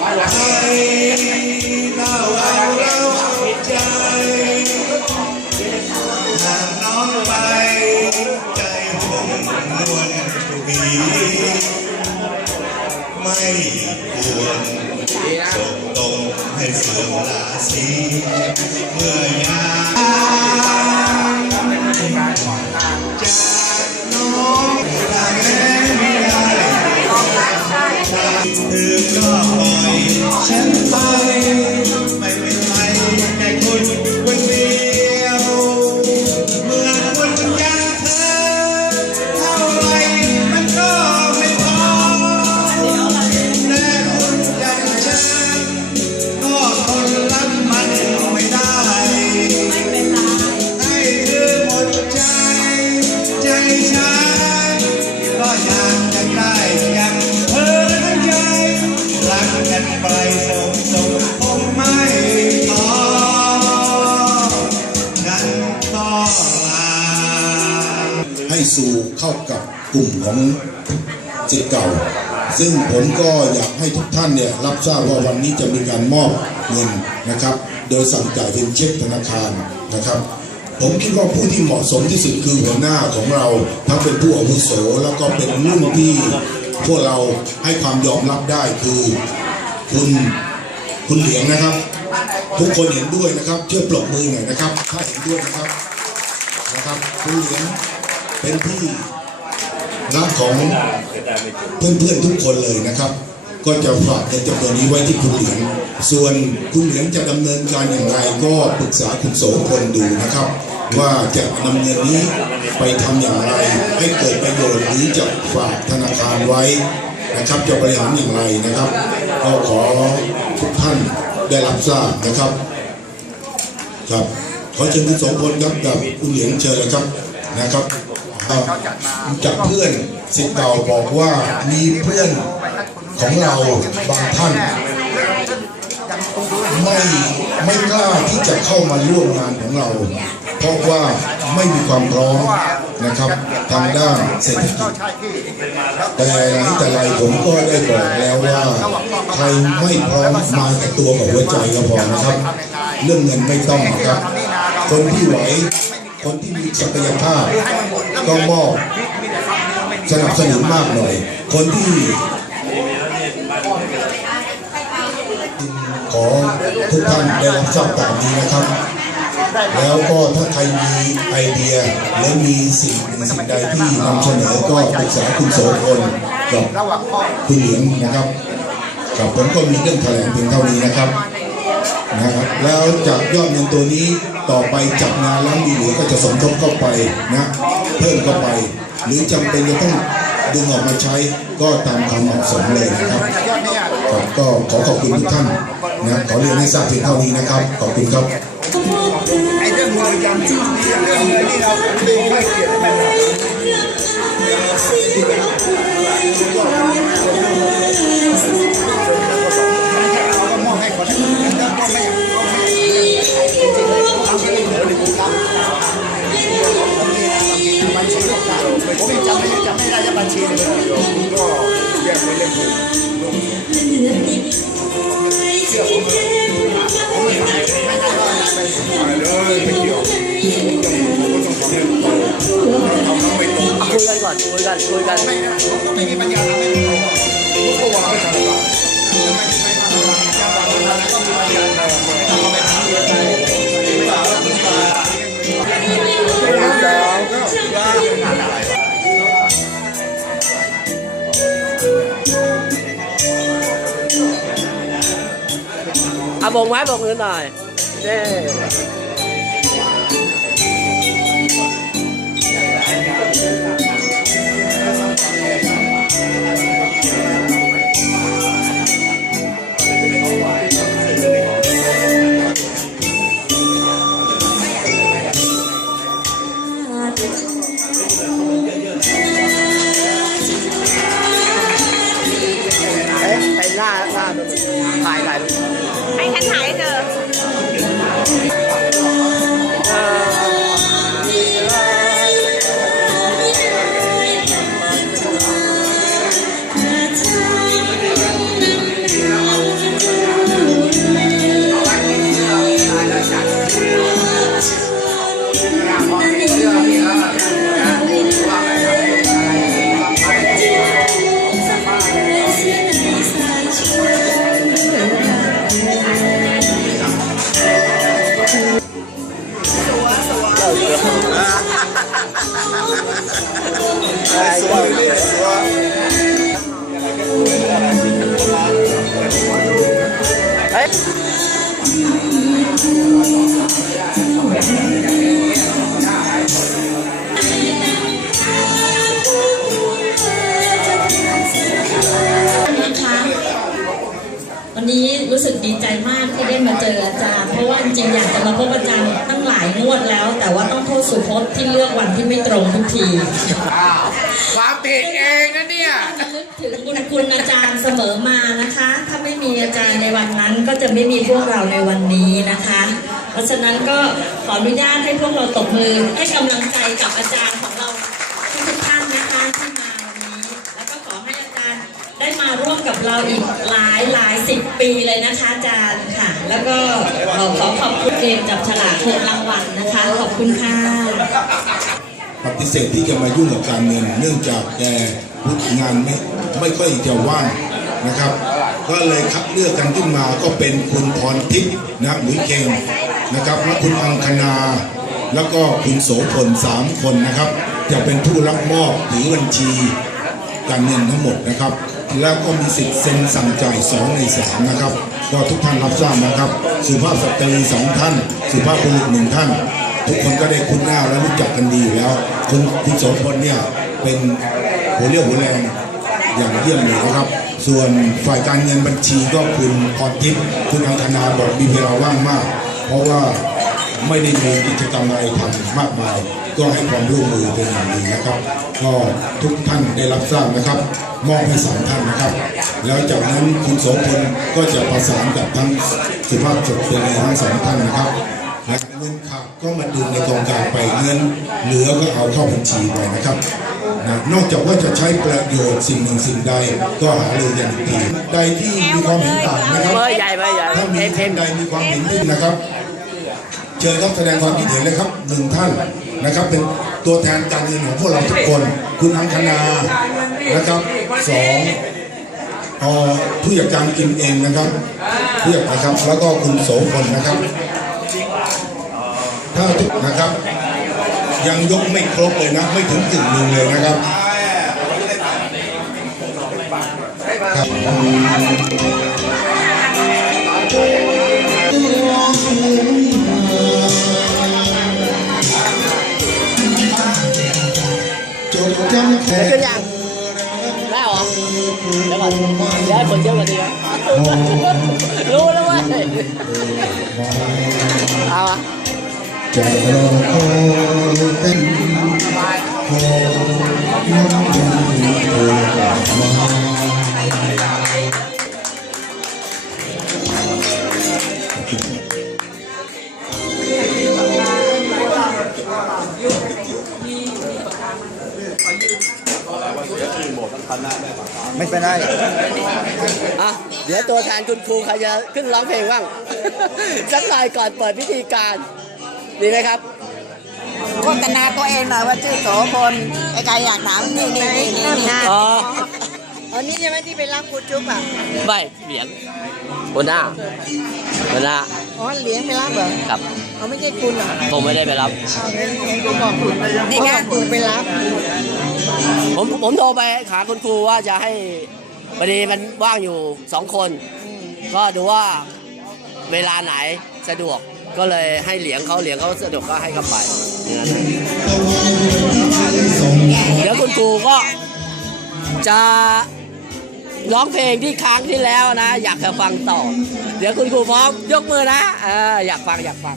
ใครเล่าเอา ไปสมสมคงไม่พอนั้นก็ลาให้สู่เข้ากับกลุ่มของสิทธิ์เก่า ซึ่งผมก็อยากให้ทุกท่านเนี่ยรับทราบว่าวันนี้จะมีการมอบเงินนะครับ โดยสั่งจ่ายเป็นเช็คธนาคารนะครับผมคิดว่าผู้ที่เหมาะสมที่สุดคือหัวหน้าของเราทั้งเป็นผู้อาวุโสแล้วก็เป็นรุ่นที่พวกเราให้ความยอมรับได้คือ คุณคุณเหลียงนะครับ ทุกคนเห็นด้วยนะครับช่วยปรบมือหน่อยนะครับ ถ้าเห็นด้วยนะครับนะครับคุณเหลียงเป็นที่รักของเพื่อนๆทุกคนเลยนะครับ ก็จะฝากเงินจำนวนนี้ไว้ที่คุณเหลียง ส่วนคุณเหลียงจะดำเนินการอย่างไรก็ปรึกษาคุณโสพลดูนะครับ ว่าจะนำเงินนี้ไปทำอย่างไร ให้เกิดประโยชน์หรือจะฝากธนาคารไว้นะครับ จะบริหารอย่างไรนะครับ ก็ขอทุกท่านได้รับทราบนะครับครับขอเชิญคุณสองคนครับกับคุณเหลียงเชิญเลยครับนะครับจากเพื่อนสิทธิ์เก่าบอกว่ามีเพื่อนของเราบางท่าน ไม่ไม่กล้าที่จะเข้ามาร่วมงานของเรา เพราะว่าไม่มีความพร้อมนะครับทางด้านเศรษฐกิจแต่ไหนแต่ไรผมก็ได้บอกแล้วว่าใครไม่พร้อมมาแต่ตัวกับหัวใจก็พอนะครับ เรื่องเงินไม่ต้องนะครับ คนที่ไหวคนที่มีศักยภาพก็มอบสนับสนุนมากหน่อย คนที่ขอทุกท่านได้รับทราบตามนี้นะครับ แล้วก็ถ้าใครมีไอเดียและมีสิ่งสิ่งใดที่นำเสนอก็ปรึกษาคุณโสพลกับคุณเหลียงนะครับ กับผมก็มีเรื่องแถลงเพียงเท่านี้นะครับนะครับ แล้วจากยอดเงินตัวนี้ต่อไปจัดงานแล้วมีเหลือก็จะสมทบเข้าไปนะเพิ่มเข้าไป หรือจำเป็นจะต้องดึงออกมาใช้ก็ตามความเหมาะสมเลยนะครับครับก็ขอขอบคุณทุกท่านนะขอเรียนให้ทราบเพียงเท่านี้นะครับ ขอบคุณครับ นี่เราไม่เกียรติมันเราก็มอบให้คนอื่นแล้วก็ไม่ก็ไม่จริงๆเลยทำเองเลยครับบัญชีลูกค้าผมจำไม่จำไม่ได้จะบัญชีเลย กันก่อนคุยกันคุยกันไม่นะผมไม่มีปัญญาทำให้มันตรงลูกก็วาไว้ทางบ้านไม่ไม่ทำวางจะวางทางก็มีปัญญาเออไม่ต้องเอาไปทำเยอะไปไม่ต้องเอาไปทำอะไรอะบงไว้บงมือหน่อยเน่เอ๊ะไปหน้าหน้าดูถ่ายถ่ายดู วันนี้รู้สึกดีใจมากที่ได้มาเจออาจารย์ เพราะว่าจริงๆอยากจะมาพบอาจารย์ตั้งหลายงวดแล้ว แต่ว่าต้องโทษสุพจน์ที่เลือกวันที่ไม่ตรงทุกทีอ้าวความผิดเองนะเนี่ยระลึกถึงบุญคุณอาจารย์เสมอมานะคะถ้าไม่มี อาจารย์ในวันนั้นก็จะไม่มีพวกเราในวันนี้นะคะ เพราะฉะนั้นก็ขออนุญาตให้พวกเราตบมือให้กำลังใจกับอาจารย์ของเราทุกท่านนะคะที่มาวันนี้ แล้วก็ขอให้อาจารย์ได้มาร่วมกับเราอีกหลายหลายสิบปีเลยนะคะอาจารย์ค่ะ แล้วก็ขอขอบคุณเกมจับฉลากหกรางวัลนะคะ ขอบคุณค่ะปฏิเสธที่จะมายุ่งกับการเงินเนื่องจากแกพุทงานไม่ไม่ค่อยจะว่างนะครับ ก็เลยคัดเลือกกันขึ้นมาก็เป็นคุณพรทิพย์นะหรือเคงนะครับและคุณอังคณา แล้วก็คุณโสพลสามคนนะครับ จะเป็นผู้รับมอบถือบัญชีการเงินทั้งหมดนะครับ แล้วก็มีสิทธิ์เซ็นสั่งจ่ายสองในสามนะครับก็ทุกท่านรับทราบนะครับ สุภาพสตรีสองท่าน สุภาพบุรุษหนึ่งท่าน ทุกคนก็ได้คุ้นหน้าและรู้จักกันดีอยู่แล้วคุณคุณโสพลเนี่ยเป็นหัวเรี่ยวหัวแรงอย่างเยี่ยมเลยนะครับ ส่วนฝ่ายการเงินบัญชีก็คุณพรทิพย์คุณอังคณาบอกมีเวลาว่างมาก เพราะว่าไม่ได้มีกิจกรรมอะไรทำมากมาย ก็ให้ความร่วมมือเป็นอย่างดีนะครับ ก็ทุกท่านได้รับทราบนะครับ มอบให้สองท่านนะครับ แล้วจากนั้นคุณโสพลก็จะประสานกับทั้งสุภาพสตรีทั้งสองท่านนะครับและเงินขาดก็มาดึงในกองกางไปเงินเหลือก็เอาเข้าบัญชีไปนะครับ นะนอกจากว่าจะใช้ประโยชน์สิ่งหนึ่งสิ่งใด ก็หารือกันอีกทีใดที่มีความเห็นต่างนะครับเบอร์ใหญ่เบอร์ใหญ่ถ้ามีท่านใดมีความเห็นที่นะครับ เชิญครับแสดงความคิดเห็นเลยครับหนึ่งท่านนะครับ เป็นตัวแทนการเงินของพวกเราทุกคน คุณอังคณานะครับสองเอ่อผู้จัดการกินเองนะครับผู้จัดนะครับแล้วก็คุณโสพลนะครับ ถ้าทุกนะครับ ยังยกไม่ครบเลยนะ ไม่ถึงกึ่งหนึ่งเลยนะครับครับจดจำแค่ขึ้นยังได้เหรอเดี๋ยวก่อนเดี๋ยวให้คนเยอะกว่านี้นะรู้แล้วเว้ยเอาอะ จรอคอยเป็นพอน้องยังเธอกลับมาไม่เป็นไรอะเดี๋ยวตัวแทนคุณครูใครจะขึ้นร้องเพลงบ้างสักหน่อยก่อนเปิดพิธีการ ดีไหมครับโฆษณาตัวเองหน่อยว่าชื่อโสพลไอ้ใครอยากถามนี่นี่นี่นี่นี่อ๋ออันนี้ใช่ไหมที่ไปรับครูจุ๊บอะไม่เหรียญหัวหน้าหัวหน้าอ๋อเหรียญไปรับเหรอครับอ๋อไม่ใช่คุณเหรอผมไม่ได้ไปรับเอาเห็นเห็นคุณบอกคุณนี่ไงคุณไปรับ ผมผมโทรไปหาคุณครูว่าจะให้พอดีมันว่างอยู่สองคน ก็ดูว่าเวลาไหนสะดวก ก็เลยให้เหลียงเขาเหลียงเขาสะดวกก็ให้เขาไปอย่างนั้นนะเดี๋ยวคุณครูก็จะร้องเพลงที่ค้างที่แล้วนะ อยากจะฟังต่อ เดี๋ยวคุณครูพร้อมยกมือนะเอออยากฟังอยากฟัง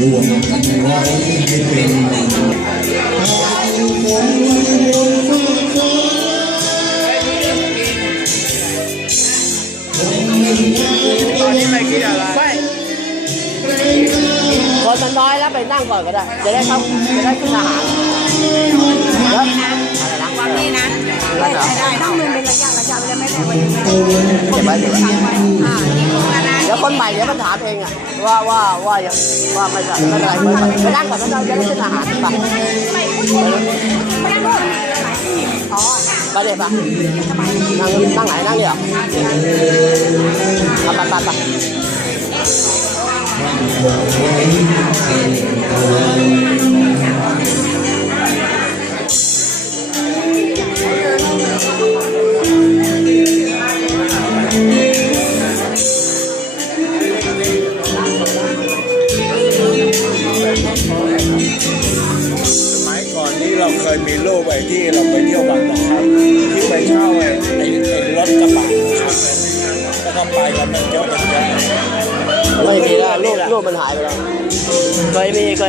รวมกันไว้ให้เป็นหนึ่งหากอยู่ฝนอยู่บนฟ้า อนนี้ไม่คิดอะไรคนมันน้อยแล้วไปนั่งก่อนก็ได้ จะได้เข้าจะได้ขึ้นอาหารแล้วอะไรนะวันนี้นะไม่ไม่เหรอได้ต้องมึงเป็นระยะระยะไปเลยไม่ได้วันนี้เก็บไว้เก็บไว้เดี๋ยวคนใหม่เดี๋ยวมันถามเองอะว่าว่าว่ายังว่าไม่ใช่ไม่เป็นไม่เป็นไรไปนั่งก่อนแล้วเราจะได้ขึ้นอาหารไป ไปเลยปะนั่งนั่งไหนนั่งเดียวปไปไปไป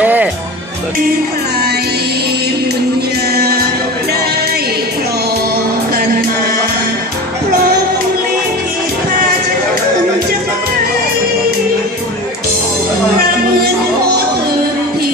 哎。